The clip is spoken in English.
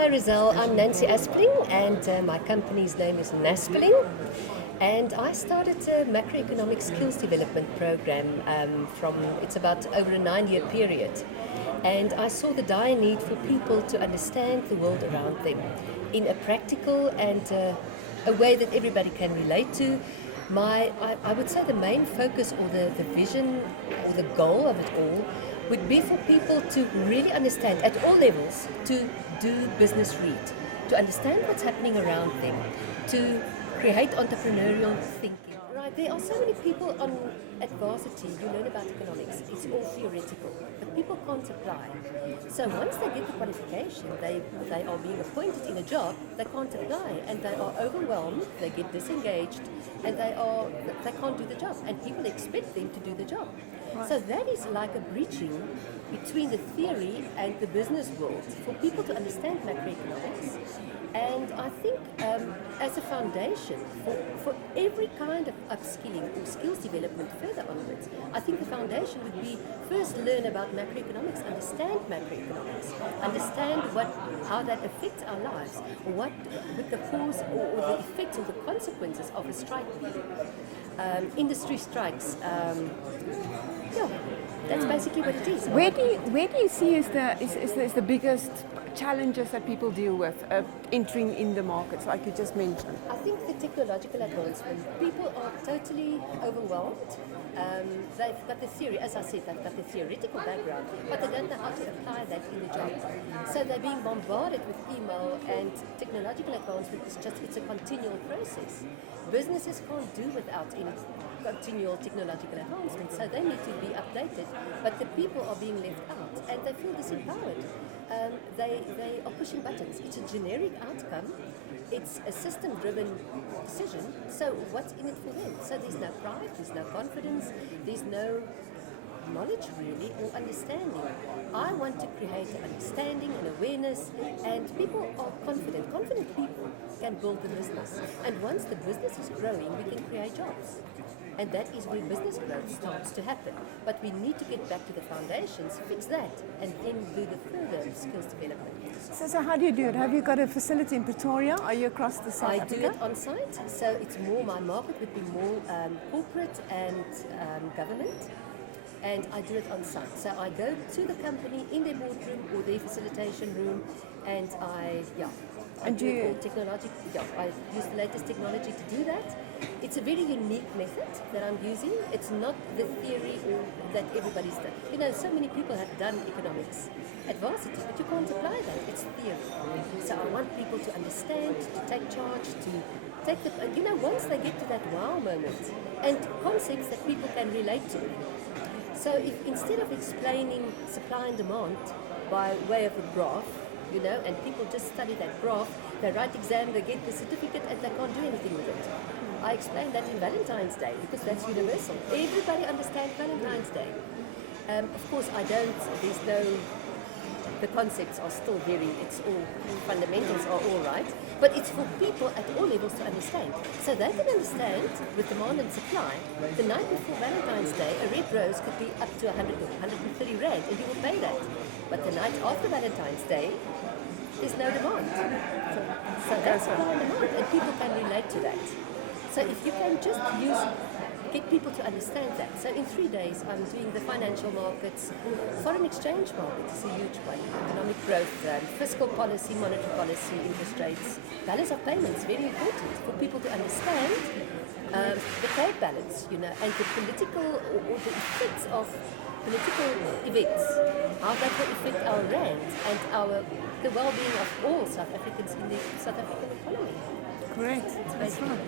Hi Rizal, I'm Nancy Aspleling and my company's name is Naspeling. And I started a macroeconomic skills development program it's about over a 9-year period. And I saw the dire need for people to understand the world around them in a practical and a way that everybody can relate to. I would say the main focus or the vision or the goal of it all would be for people to really understand at all levels, to do business read, to understand what's happening around them, to create entrepreneurial thinking. Right, there are so many people at varsity, you learn about economics, it's all theoretical, but people can't apply. So once they get the qualification, they are being appointed in a job, they can't apply and they are overwhelmed, they get disengaged and they can't do the job and people expect them to do the job. Right. So that is like a bridging between the theory and the business world for people to understand macroeconomics. And I think as a foundation for every kind of upskilling or skills development further onwards, I think the foundation would be first learn about macroeconomics, understand macroeconomics, understand how that affects our lives, or what would the cause or the effects or the consequences of a strike be. Industry strikes. That's basically what it is. Where do you see is the biggest challenges that people deal with entering in the markets, like you just mentioned? I think the technological advancement. People are totally overwhelmed. They've got the theory, as I said, they've got the theoretical background, but they don't know how to apply that in the job. So they're being bombarded with email, and technological advancement it's a continual process. Businesses can't do without any continual technological advancement, so they need to be updated, but the people are being left out and they feel disempowered. They are pushing buttons. It's a generic outcome. It's a system-driven decision, so what's in it for them? So there's no pride, there's no confidence, there's no knowledge really or understanding. I want to create an understanding and awareness, and people are confident. Confident people can build the business, and once the business is growing, we can create jobs. And that is where business growth starts to happen. But we need to get back to the foundations, fix that, and then do the further skills development. So how do you do it? Have you got a facility in Pretoria? Are you across the South Africa? I do it on site, so it's more, my market would be more corporate and government. And I do it on site. So I go to the company in their boardroom or their facilitation room, and I use the latest technology to do that. It's a very unique method that I'm using. It's not the theory that everybody's done. You know, so many people have done economics at varsity, but you can't apply that. It's theory. So I want people to understand, to take charge, to take once they get to that wow moment and concepts that people can relate to. So if instead of explaining supply and demand by way of a graph, and people just study that graph, they write exam, they get the certificate, and they can't do anything with it. I explain that in Valentine's Day because that's universal. Everybody understands Valentine's Day. Of course, the concepts are still fundamentals are all right, but it's for people at all levels to understand. So they can understand with demand and supply, the night before Valentine's Day, a red rose could be up to 100 or 130 rand, and you will pay that. But the night after Valentine's Day, there's no demand. So that's supply and demand, and people can relate to that. So if you can just get people to understand that. So in 3 days, I'm doing the financial markets, foreign exchange market is a huge one, economic growth, fiscal policy, monetary policy, interest rates, balance of payments, very important for people to understand the trade balance, and the political or the effects of political events, how that will affect our rand and the well-being of all South Africans in the South African economy. Correct, that's right.